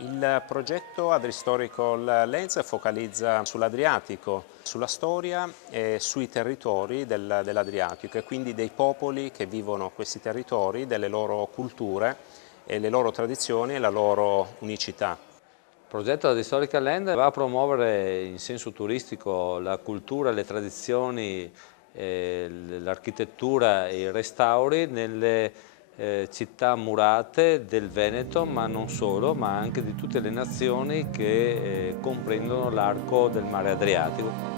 Il progetto Adristorical Lens focalizza sull'Adriatico, sulla storia e sui territori dell'Adriatico e quindi dei popoli che vivono questi territori, delle loro culture e le loro tradizioni e la loro unicità. Il progetto di Historical Land va a promuovere in senso turistico la cultura, le tradizioni, l'architettura e i restauri nelle città murate del Veneto, ma non solo, ma anche di tutte le nazioni che comprendono l'arco del mare Adriatico.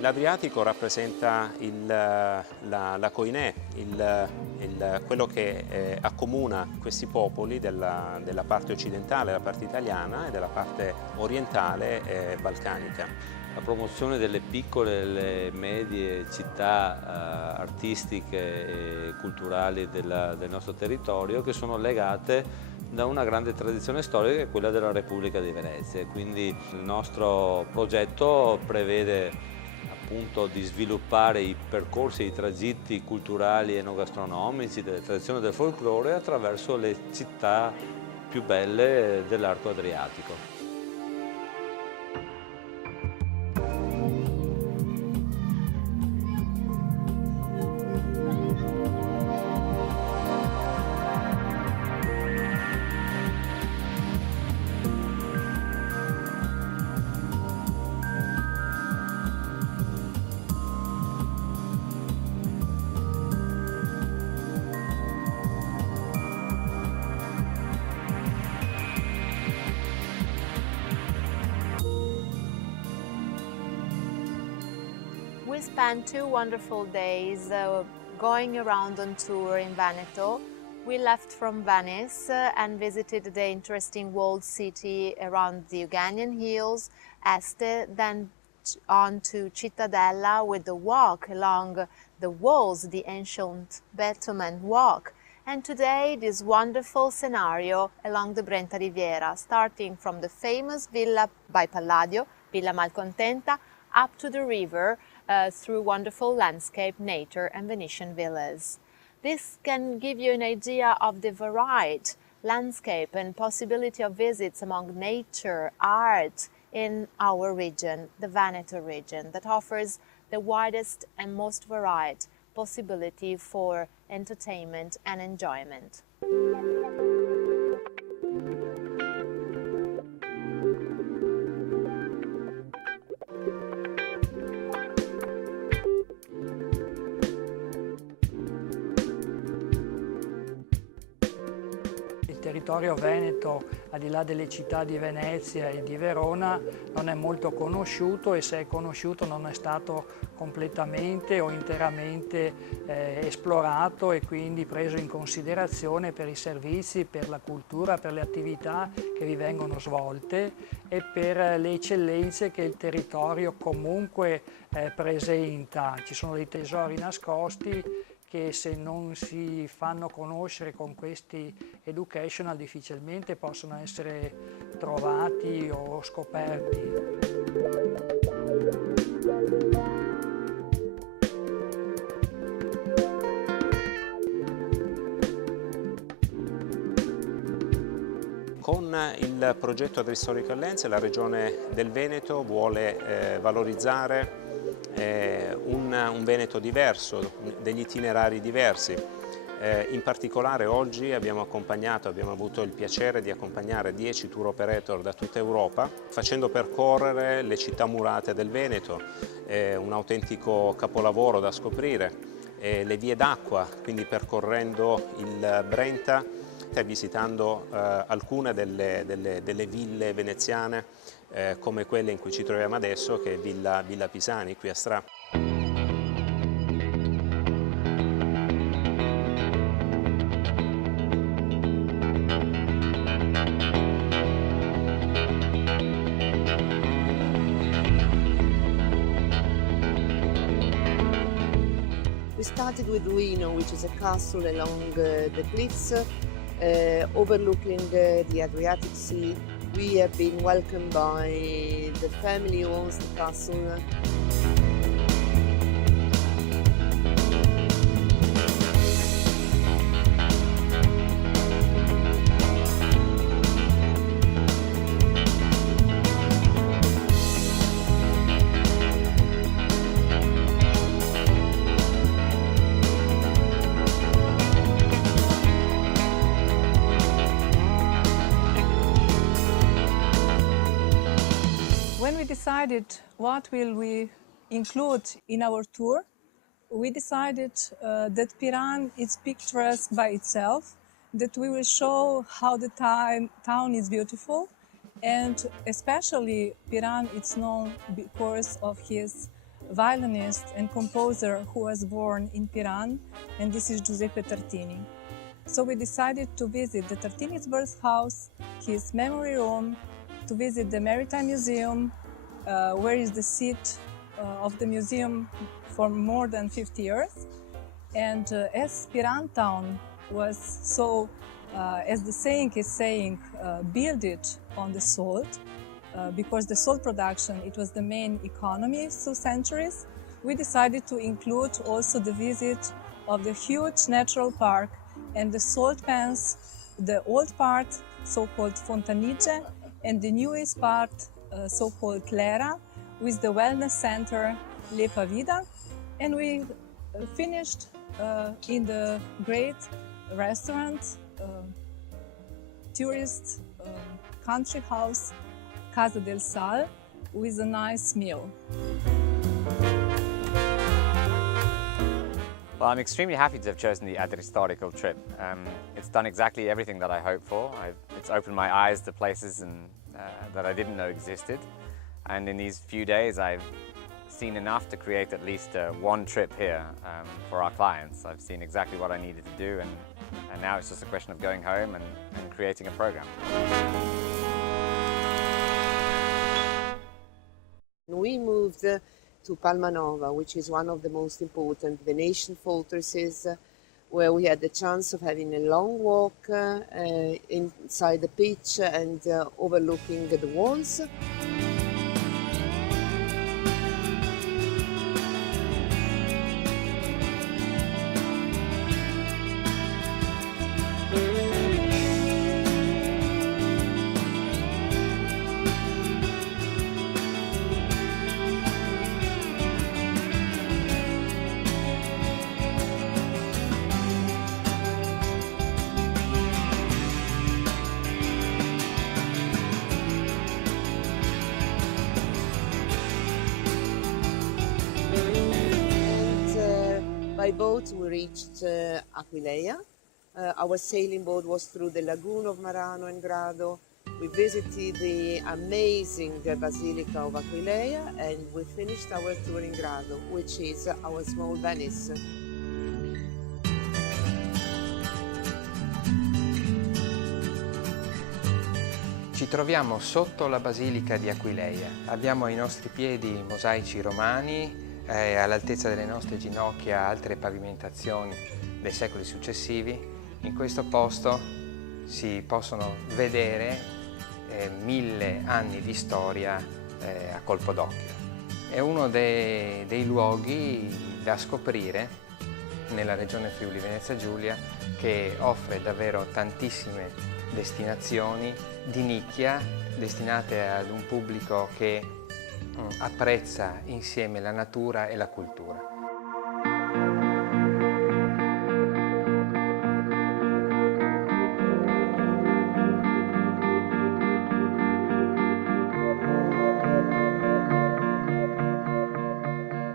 L'Adriatico rappresenta la koiné, quello che accomuna questi popoli della parte occidentale, la parte italiana, e della parte orientale e balcanica. La promozione delle piccole e medie città artistiche e culturali del nostro territorio, che sono legate da una grande tradizione storica, che è quella della Repubblica di Venezia. Quindi il nostro progetto prevede appunto di sviluppare i percorsi, i tragitti culturali e enogastronomici delle tradizioni del folklore attraverso le città più belle dell'arco adriatico. We spent 2 wonderful days going around on tour in Veneto. We left from Venice and visited the interesting walled city around the Euganian Hills, Este, then on to Cittadella with the walk along the walls, the ancient Betumen walk. And today this wonderful scenario along the Brenta Riviera, starting from the famous villa by Palladio, Villa Malcontenta, up to the river through wonderful landscape, nature and Venetian villas. This can give you an idea of the varied landscape and possibility of visits among nature, art in our region, the Veneto region, that offers the widest and most varied possibility for entertainment and enjoyment. Il territorio veneto, al di là delle città di Venezia e di Verona, non è molto conosciuto, e se è conosciuto non è stato completamente o interamente esplorato e quindi preso in considerazione per i servizi, per la cultura, per le attività che vi vengono svolte e per le eccellenze che il territorio comunque presenta. Ci sono dei tesori nascosti che, se non si fanno conoscere con questi educational, difficilmente possono essere trovati o scoperti. Con il progetto Adristorical Lens la Regione del Veneto vuole valorizzare un Veneto diverso, degli itinerari diversi. In particolare oggi abbiamo avuto il piacere di accompagnare 10 tour operator da tutta Europa, facendo percorrere le città murate del Veneto, un autentico capolavoro da scoprire, le vie d'acqua, quindi percorrendo il Brenta e visitando alcune delle ville veneziane come quelle in cui ci troviamo adesso, che è Villa Pisani, qui a Stra. started with Duino, which is a castle along the cliffs overlooking the Adriatic Sea. We have been welcomed by the family who owns the castle. When we decided what will we include in our tour, we decided that Piran is picturesque by itself, that we will show how the town is beautiful, and especially Piran is known because of his violinist and composer who was born in Piran, and this is Giuseppe Tartini. So we decided to visit the Tartini's birthhouse, his memory room, to visit the Maritime Museum, where is the seat of the museum for more than 50 years. And as Piran town was so, as the saying is saying, built on the salt, because the salt production, it was the main economy through centuries, we decided to include also the visit of the huge natural park and the salt pans, the old part, so-called Fontanige, and the newest part, so-called Clera, with the wellness center Lepa Vida. And we finished in the great restaurant, tourist country house, Casa del Sal, with a nice meal. Well, I'm extremely happy to have chosen the Ad Historical trip. It's done exactly everything that I hoped for. It's opened my eyes to places that I didn't know existed. And in these few days, I've seen enough to create at least one trip here for our clients. I've seen exactly what I needed to do, and now it's just a question of going home and creating a program. We moved to Palma Nova, which is one of the most important Venetian fortresses, where we had the chance of having a long walk inside the pitch and overlooking the walls. By boat we reached Aquileia. Our sailing boat was through the lagoon of Marano and Grado. We visited the amazing Basilica of Aquileia, and we finished our tour in Grado, which is our small Venice. Ci troviamo sotto la Basilica di Aquileia. Abbiamo ai nostri piedi mosaici romani, all'altezza delle nostre ginocchia altre pavimentazioni dei secoli successivi. In questo posto si possono vedere 1000 anni di storia a colpo d'occhio. È uno dei luoghi da scoprire nella regione Friuli Venezia Giulia, che offre davvero tantissime destinazioni di nicchia destinate ad un pubblico che apprezza insieme la natura e la cultura.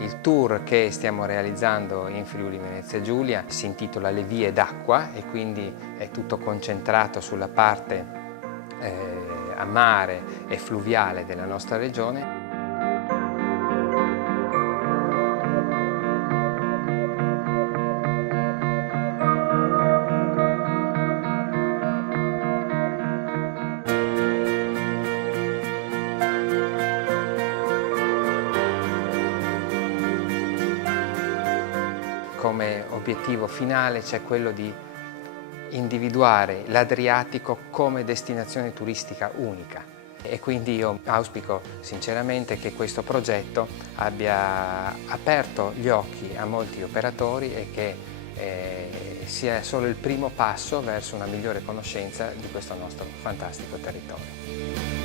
Il tour che stiamo realizzando in Friuli Venezia Giulia si intitola Le vie d'acqua e quindi è tutto concentrato sulla parte a mare e fluviale della nostra regione. come obiettivo finale c'è quello di individuare l'Adriatico come destinazione turistica unica. E quindi io auspico sinceramente che questo progetto abbia aperto gli occhi a molti operatori e che sia solo il primo passo verso una migliore conoscenza di questo nostro fantastico territorio.